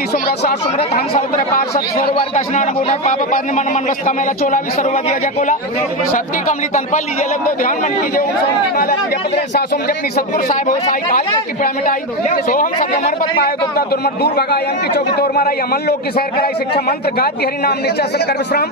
गायत्री सुमरत सात सुमरत हंस उतर पार्षद सरोवर का स्नान बोनर पाप पावन मन मन रस्ता मेला चोला भी सरोवर दिया जकोला सत्ती कमली तन पर लीजिए लग दो ध्यान मन कीजिए ओम सोम की माला जप पदरे सासोम जपनी सतगुरु साहिब हो साई काल की पीड़ा मिटाई सो हम सब अमर पद पाए दुखता दुर्मत दूर भगाई अंक चौकी तोर माराई अमन लोक की सैर कराई शिक्षा मंत्र गायत्री हरि नाम निश्चय कर विश्राम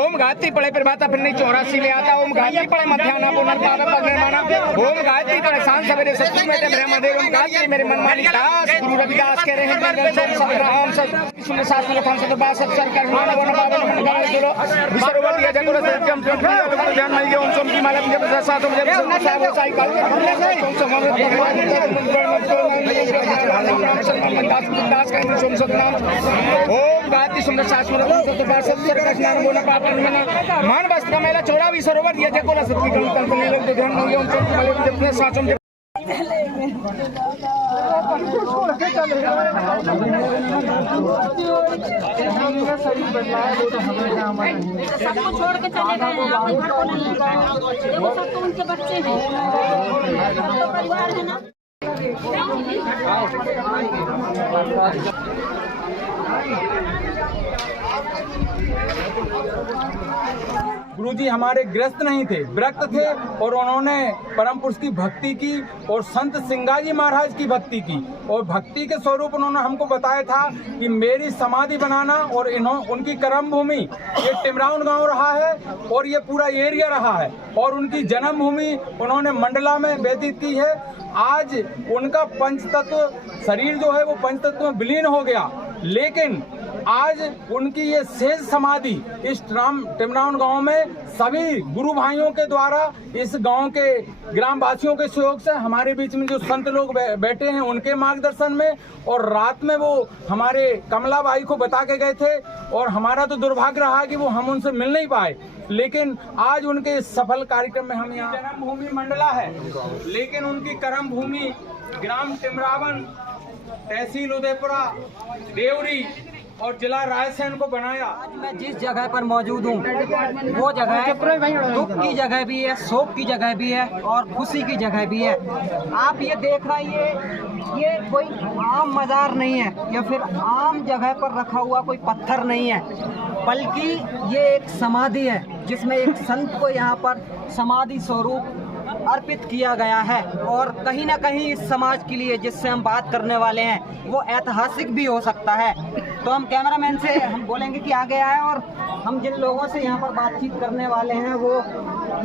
ओम गायत्री पढ़े प्रभाता फिर नहीं 84 में आता ओम गायत्री पढ़े मध्याह्न पुनर् पावे पद निर्माण ओम गायत्री पढ़े सांझ सवेरे सत्संग में ब्रह्मदेव ओम गायत्री मेरे मन मालिक दास गुरु रविदास कह रहे हैं मंगल सब राम सब सुन शास्त्र लखन सदबा सब सरकार मान वन बावन मन गाल चलो विसर्वत या जगुर सत्यम प्रभु ध्यान में ओम सोम की माला जब सात जब साहब साई काल ओम सोम दास का सोम सतनाम ओम गायत्री सुंदर शास्त्र सदबा सब सरकार स्नान बोला पापन में मान वस्त्र मेला चौड़ा भी सरोवर ये जकोला सत्य कल्पना में लोग ध्यान में ओम सोम की माला जब सातम छोड़ के चले सबको छोड़ के चले गए अपने घर को नहीं गए वो सब तो उनके बच्चे हैं तो परिवार है ना। गुरुजी हमारे ग्रस्त नहीं थे, विरक्त थे और उन्होंने परम पुरुष की भक्ति की और संत सिंगाजी महाराज की भक्ति की और भक्ति के स्वरूप उन्होंने हमको बताया था कि मेरी समाधि बनाना और उनकी कर्म भूमि ये टिमरावन गांव रहा है और ये पूरा एरिया रहा है और उनकी जन्म भूमि उन्होंने मंडला में व्यतीत की है। आज उनका पंचतत्व शरीर जो है वो पंचतत्व में विलीन हो गया, लेकिन आज उनकी ये शेष समाधि इस टिमरावन गांव में सभी गुरु भाइयों के द्वारा इस गांव के ग्रामवासियों के सहयोग से हमारे बीच में जो संत लोग बैठे हैं उनके मार्गदर्शन में और रात में वो हमारे कमला बाई को बता के गए थे और हमारा तो दुर्भाग्य रहा कि वो हम उनसे मिल नहीं पाए, लेकिन आज उनके इस सफल कार्यक्रम में हम यहाँ जन्म भूमि मंडला है लेकिन उनकी कर्म भूमि ग्राम टिमरावन, तहसील उदयपुरा, देवरी और जिला रायसेन को बनाया। आज मैं जिस जगह पर मौजूद हूँ वो जगह दुख की जगह भी है, शोक की जगह भी है और खुशी की जगह भी है। आप ये देख रहे हैं ये कोई आम मज़ार नहीं है या फिर आम जगह पर रखा हुआ कोई पत्थर नहीं है, बल्कि ये एक समाधि है जिसमें एक संत को यहाँ पर समाधि स्वरूप अर्पित किया गया है और कहीं ना कहीं इस समाज के लिए जिससे हम बात करने वाले हैं वो ऐतिहासिक भी हो सकता है। तो हम कैमरामैन से हम बोलेंगे कि आगे आए और हम जिन लोगों से यहाँ पर बातचीत करने वाले हैं वो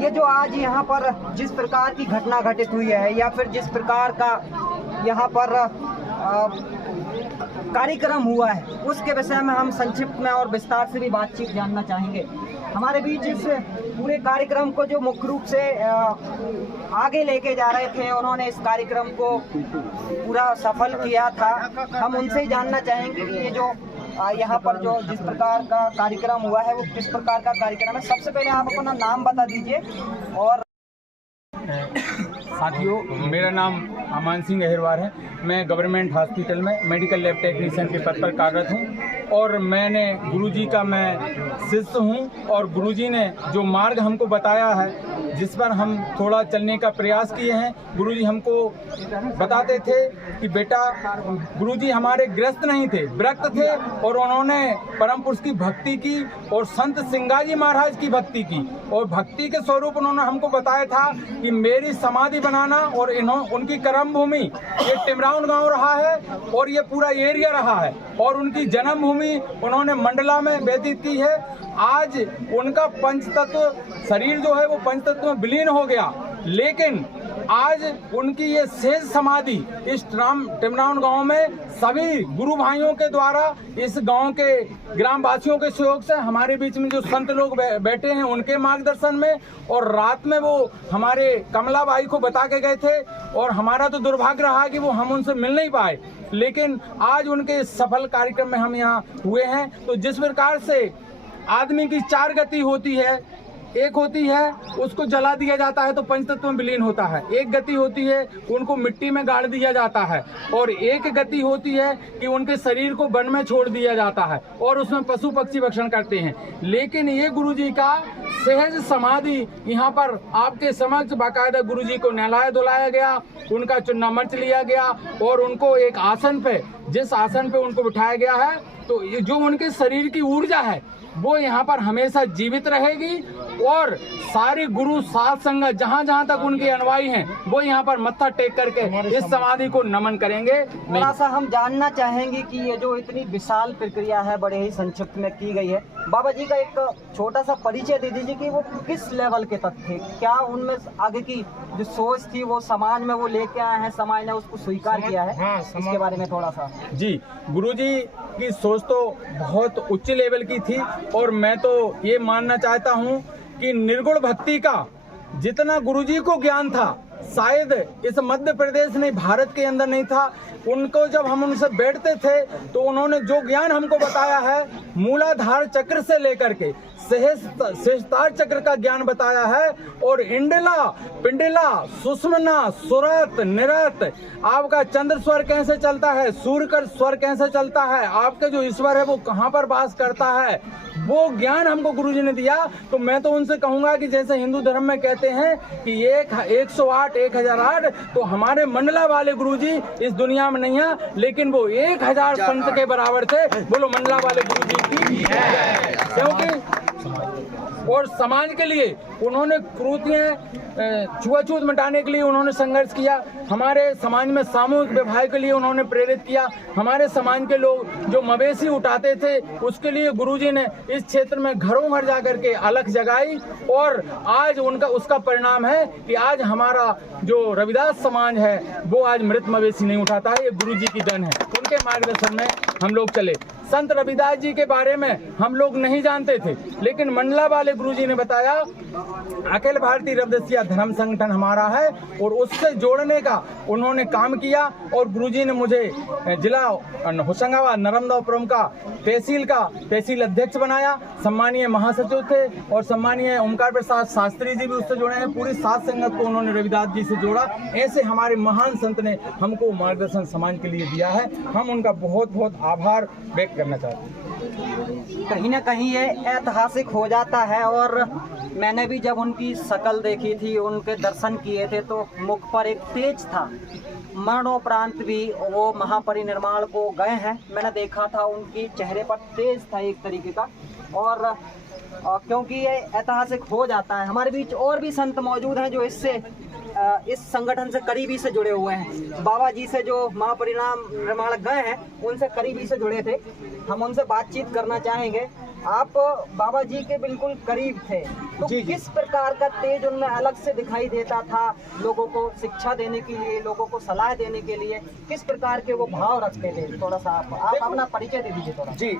ये जो आज यहाँ पर जिस प्रकार की घटना घटित हुई है या फिर जिस प्रकार का यहाँ पर कार्यक्रम हुआ है उसके विषय में हम संक्षिप्त में और विस्तार से भी बातचीत जानना चाहेंगे। हमारे बीच इस पूरे कार्यक्रम को जो मुख्य रूप से आगे लेके जा रहे थे उन्होंने इस कार्यक्रम को पूरा सफल किया था, हम उनसे ही जानना चाहेंगे कि ये जो यहाँ पर जो जिस प्रकार का कार्यक्रम हुआ है वो किस प्रकार का कार्यक्रम है। सबसे पहले आप अपना नाम बता दीजिए। और साथियों, मेरा नाम अमान सिंह अहिरवार है, मैं गवर्नमेंट हॉस्पिटल में मेडिकल लैब टेक्नीशियन के पद पर कार्यरत हूँ और मैंने गुरुजी का मैं शिष्य हूँ और गुरुजी ने जो मार्ग हमको बताया है जिस पर हम थोड़ा चलने का प्रयास किए हैं। गुरुजी हमको बताते थे कि बेटा, गुरुजी हमारे ग्रस्त नहीं थे, विरक्त थे और उन्होंने परम पुरुष की भक्ति की और संत सिंगाजी महाराज की भक्ति की और भक्ति के स्वरूप उन्होंने हमको बताया था कि मेरी समाधि बनाना और उनकी कर्म भूमि ये टिमरावन गांव रहा है और ये पूरा एरिया रहा है और उनकी जन्म भूमि उन्होंने मंडला में व्यतीत की है। आज उनका पंचतत्व शरीर जो है वो पंचतत्व में विलीन हो गया, लेकिन आज उनकी ये शेष समाधि इस टिमरावन गांव में सभी गुरु भाइयों के द्वारा इस गांव के ग्रामवासियों के सहयोग से हमारे बीच में जो संत लोग बैठे हैं उनके मार्गदर्शन में और रात में वो हमारे कमला बाई को बता के गए थे और हमारा तो दुर्भाग्य रहा कि वो हम उनसे मिल नहीं पाए, लेकिन आज उनके सफल कार्यक्रम में हम यहाँ हुए हैं। तो जिस प्रकार से आदमी की चार गति होती है, एक होती है उसको जला दिया जाता है तो पंचतत्व में विलीन होता है, एक गति होती है उनको मिट्टी में गाड़ दिया जाता है और एक गति होती है कि उनके शरीर को वन में छोड़ दिया जाता है और उसमें पशु पक्षी भक्षण करते हैं। लेकिन ये गुरुजी का सहज समाधि यहाँ पर आपके समक्ष बाकायदा गुरुजी को नहलाया धुलाया गया उनका चुनाव मंच लिया गया और उनको एक आसन पे, जिस आसन पे उनको बिठाया गया है, तो ये जो उनके शरीर की ऊर्जा है वो यहाँ पर हमेशा जीवित रहेगी और सारी गुरु साध संगत जहाँ जहाँ तक उनके अनुयायी हैं वो यहाँ पर मत्था टेक करके इस समाधि को नमन करेंगे। थोड़ा सा हम जानना चाहेंगे कि ये जो इतनी विशाल प्रक्रिया है बड़े ही संक्षिप्त में की गई है, बाबा जी का एक छोटा सा परिचय दे दीजिए कि वो किस लेवल के तक थे, क्या उनमें आगे की जो सोच थी वो समाज में वो लेके आए हैं, समाज ने उसको स्वीकार किया है, इसके बारे में थोड़ा सा। जी, गुरुजी की सोच तो बहुत उच्च लेवल की थी और मैं तो ये मानना चाहता हूँ कि निर्गुण भक्ति का जितना गुरुजी को ज्ञान था शायद इस मध्य प्रदेश नहीं, भारत के अंदर नहीं था। उनको जब हम उनसे बैठते थे तो उन्होंने जो ज्ञान हमको बताया है, मूलाधार चक्र से लेकर के सहस्त्रार चक्र का ज्ञान बताया है और इंडला, पिंडला, सुषुम्ना, सुरत, निरत, आपका चंद्र स्वर कैसे चलता है, सूर्य का स्वर कैसे चलता है, आपके जो ईश्वर है वो कहाँ पर वास करता है, वो ज्ञान हमको गुरुजी ने दिया। तो मैं तो उनसे कहूंगा कि जैसे हिंदू धर्म में कहते हैं कि 108, 1008, तो हमारे मंडला वाले गुरुजी इस दुनिया में नहीं है, लेकिन वो 1000 संत के बराबर थे। बोलो मंडला वाले गुरुजी की, क्योंकि और समाज के लिए उन्होंने कुरीतियाँ, छुआछूत मिटाने के लिए उन्होंने संघर्ष किया, हमारे समाज में सामूहिक विवाह के लिए उन्होंने प्रेरित किया, हमारे समाज के लोग जो मवेशी उठाते थे उसके लिए गुरुजी ने इस क्षेत्र में घरों घर जाकर के अलख जगाई और आज उनका उसका परिणाम है कि आज हमारा जो रविदास समाज है वो आज मृत मवेशी नहीं उठाता है, ये गुरुजी की देन है। उनके मार्गदर्शन में हम लोग चले। संत रविदास जी के बारे में हम लोग नहीं जानते थे, लेकिन मंडला वाले गुरुजी ने बताया अखिल भारतीय रविदासिया धर्म संगठन हमारा है और उससे जोड़ने का उन्होंने काम किया और गुरुजी ने मुझे जिला होशंगाबाद नर्मदापुरम का तहसील अध्यक्ष बनाया। सम्मानीय महासचिव थे और सम्मानीय ओमकार प्रसाद शास्त्री जी भी उससे जुड़े हैं। पूरी साध संगत को उन्होंने रविदास जी से जोड़ा। ऐसे हमारे महान संत ने हमको मार्गदर्शन समाज के लिए दिया है, हम उनका बहुत बहुत आभार व्यक्त करना चाहते हैं। कहीं ना कहीं ये ऐतिहासिक हो जाता है और मैंने भी जब उनकी शक्ल देखी थी, उनके दर्शन किए थे तो मुख पर एक तेज था। मरणोपरांत भी वो महापरिनिर्वाण को गए हैं, मैंने देखा था उनके चेहरे पर तेज था एक तरीके का। और क्योंकि ये ऐतिहासिक हो जाता है, हमारे बीच और भी संत मौजूद हैं जो इस संगठन से करीबी से जुड़े हुए हैं। बाबा जी से जो महापरिनिर्वाण गए हैं उनसे करीबी से जुड़े थे, हम उनसे बातचीत करना चाहेंगे। आप बाबा जी के बिल्कुल करीब थे, तो किस प्रकार का तेज उनमें अलग से दिखाई देता था? लोगों को शिक्षा देने के लिए, लोगों को सलाह देने के लिए किस प्रकार के वो भाव रखते थे? थोड़ा सा आप अपना परिचय दे दीजिए थोड़ा। जी,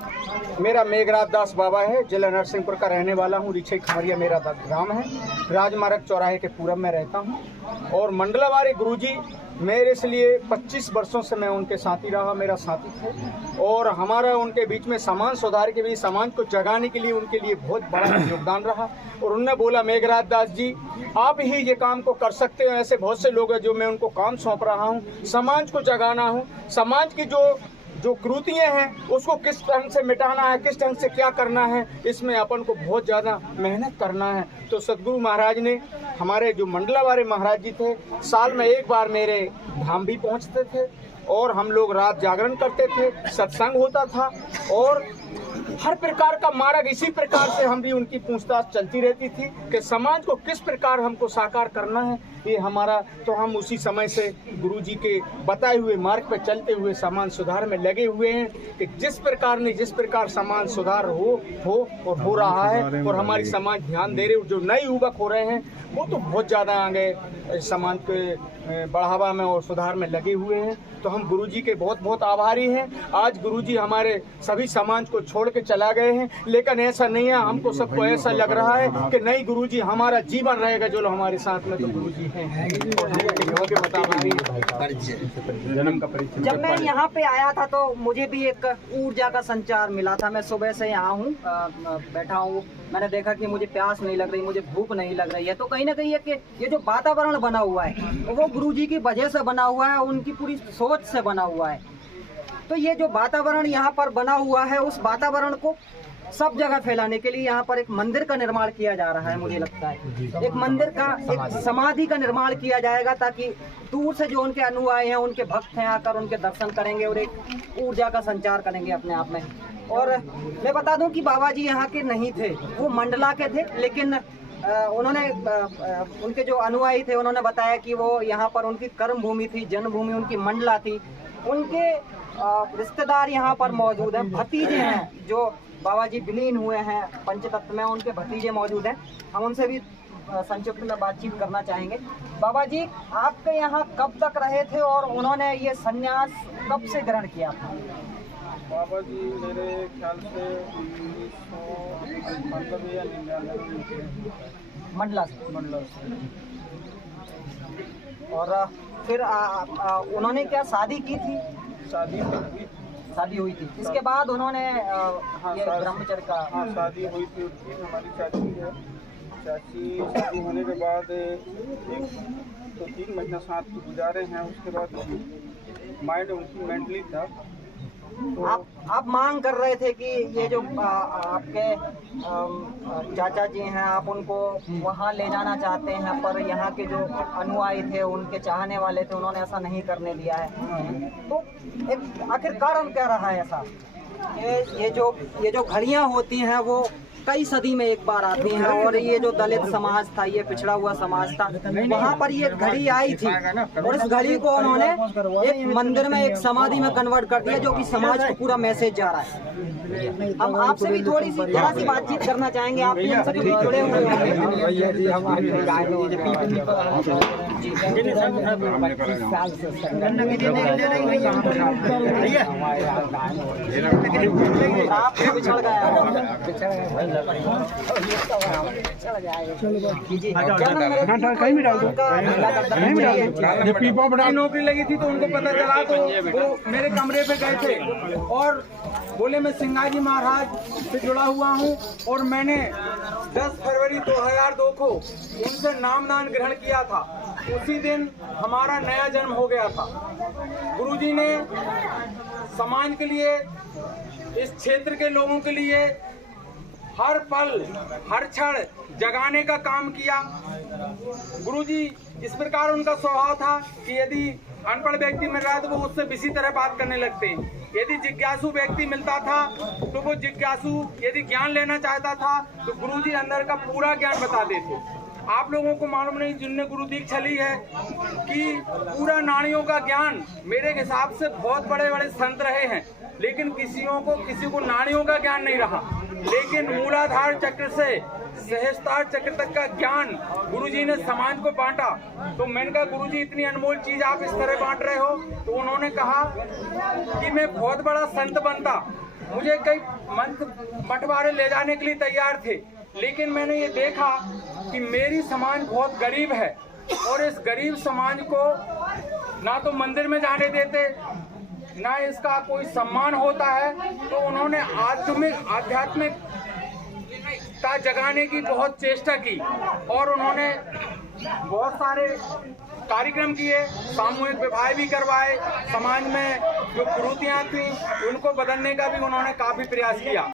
मेरा मेघराज दास बाबा है, जिला नरसिंहपुर का रहने वाला हूँ। रिछई खमरिया मेरा ग्राम है, राजमार्ग चौराहे के पूरब में रहता हूँ। और मंडलावारी गुरुजी मेरे इसलिए 25 वर्षों से मैं उनके साथी रहा, मेरा साथी थे और हमारा उनके बीच में समाज सुधार के भी, समाज को जगाने के लिए उनके लिए बहुत बड़ा योगदान रहा। और उन्होंने बोला मेघराज दास जी आप ही ये काम को कर सकते हो, ऐसे बहुत से लोग हैं जो मैं उनको काम सौंप रहा हूँ, समाज को जगाना हूँ, समाज की जो कुरीतियाँ हैं उसको किस ढंग से मिटाना है, किस ढंग से क्या करना है, इसमें अपन को बहुत ज़्यादा मेहनत करना है। तो सदगुरु महाराज ने, हमारे जो मंडलावारे महाराज जी थे, साल में एक बार मेरे धाम भी पहुंचते थे और हम लोग रात जागरण करते थे, सत्संग होता था और हर प्रकार का मार्ग इसी प्रकार से हम भी उनकी पूछताछ चलती रहती थी कि समाज को किस प्रकार हमको साकार करना है, ये हमारा। तो हम उसी समय से गुरुजी के बताए हुए मार्ग पर चलते हुए समाज सुधार में लगे हुए हैं कि जिस प्रकार समाज सुधार हो रहा है और हमारी समाज ध्यान दे रहे, जो नए युवक हो रहे हैं वो तो बहुत ज़्यादा आगे समाज के बढ़ावा में और सुधार में लगे हुए हैं। तो हम गुरुजी के बहुत बहुत आभारी हैं। आज गुरुजी हमारे सभी समाज को छोड़ के चला गए हैं, लेकिन ऐसा नहीं है, हमको सबको ऐसा लग रहा है कि नहीं, गुरुजी हमारा जीवन रहेगा जो हमारे साथ में। तो गुरुजी हैं जन्म का परिचय। जब मैं यहाँ पे आया था तो मुझे भी एक ऊर्जा का संचार मिला था। मैं सुबह से यहाँ हूँ, बैठा हूँ, मैंने देखा कि मुझे प्यास नहीं लग रही, मुझे भूख नहीं लग रही है। तो कहीं ना कहीं ये जो वातावरण बना हुआ है वो गुरुजी की वजह से बना हुआ है, उनकी पूरी सोच से बना हुआ है। तो ये जो वातावरण यहाँ पर बना हुआ है, उस वातावरण को सब जगह फैलाने के लिए यहाँ पर एक मंदिर का निर्माण किया जा रहा है। मुझे लगता है एक मंदिर का, एक समाधि का निर्माण किया जाएगा, ताकि दूर से जो उनके अनुयायी हैं, उनके भक्त हैं, आकर उनके दर्शन करेंगे और एक ऊर्जा का संचार करेंगे अपने आप में। और मैं बता दूं कि बाबा जी यहाँ के नहीं थे, वो मंडला के थे, लेकिन उन्होंने उनके जो अनुयायी थे उन्होंने बताया कि वो यहाँ पर उनकी कर्म भूमि थी, जन्मभूमि उनकी मंडला थी। उनके रिश्तेदार यहाँ पर मौजूद हैं, भतीजे हैं जो बाबा जी विलीन हुए हैं पंचतत्व में, उनके भतीजे मौजूद हैं। हम उनसे भी संक्षिप्त में बातचीत करना चाहेंगे। बाबा जी, आपके यहाँ कब तक रहे थे और उन्होंने ये संन्यास कब से ग्रहण किया था? बाबा जी मेरे ख्याल से 1998 या 99 मंडला से। और फिर उन्होंने क्या शादी की थी? शादी हुई थी। इसके बाद उन्होंने ये ब्रह्मचर्य का शादी हुई थी उसकी। हमारी चाची शादी होने के बाद 3 महीना साथ गुजारे हैं। उसके बाद माइंड उनकी मेंटली था। तो आप मांग कर रहे थे कि ये जो आपके चाचा जी हैं, आप उनको वहाँ ले जाना चाहते हैं, पर यहाँ के जो अनुयायी थे, उनके चाहने वाले थे, उन्होंने ऐसा नहीं करने दिया है। तो आखिर कारण क्या रहा है ऐसा? ये जो घड़ियाँ होती हैं वो कई सदी में एक बार आती हैं, और ये जो दलित समाज था, ये पिछड़ा हुआ समाज था, वहाँ पर ये घड़ी आई थी और इस घड़ी को उन्होंने एक मंदिर में, एक समाधि में कन्वर्ट कर दिया, जो कि समाज को पूरा मैसेज जा रहा है। हम आपसे भी थोड़ी सी जरा सी बातचीत करना चाहेंगे, आप भी हमसे भी जुड़े हुए आप पिछड़ गया। नौकरी लगी थी तो उनको पता चला, तो वो मेरे कमरे पे गए थे और बोले मैं सिंगाजी महाराज से जुड़ा हुआ हूँ और मैंने 10 फरवरी 2002 को उनसे नामदान ग्रहण किया था। उसी दिन हमारा नया जन्म हो गया था। गुरुजी ने समाज के लिए, इस क्षेत्र के लोगों के लिए हर पल हर क्षण जगाने का काम किया। गुरुजी इस प्रकार उनका स्वभाव था कि यदि अनपढ़ व्यक्ति मिल रहा है तो वो उससे इसी तरह बात करने लगते हैं। यदि जिज्ञासु व्यक्ति मिलता था तो वो जिज्ञासु यदि ज्ञान लेना चाहता था तो गुरुजी अंदर का पूरा ज्ञान बता देते। आप लोगों को मालूम नहीं जिनने गुरु दीक्षा ली है कि पूरा नाड़ियों का ज्ञान, मेरे हिसाब से बहुत बड़े बड़े संत रहे हैं, लेकिन किसी को नाड़ियों का ज्ञान नहीं रहा। लेकिन मूलाधार चक्र से सहस्त्रार चक्र तक का ज्ञान गुरुजी ने समाज को बांटा। तो मैंने कहा गुरुजी इतनी अनमोल चीज आप इस तरह बांट रहे हो। तो उन्होंने कहा कि मैं बहुत बड़ा संत बनता, मुझे कई मठवारे ले जाने के लिए तैयार थे, लेकिन मैंने ये देखा कि मेरी समाज बहुत गरीब है और इस गरीब समाज को ना तो मंदिर में जाने देते, ना इसका कोई सम्मान होता है। तो उन्होंने आध्यात्मिकता जगाने की बहुत चेष्टा की और उन्होंने बहुत सारे कार्यक्रम किए, सामूहिक विवाह भी करवाए, समाज में जो कुरीतियां थी उनको बदलने का भी उन्होंने काफी प्रयास किया।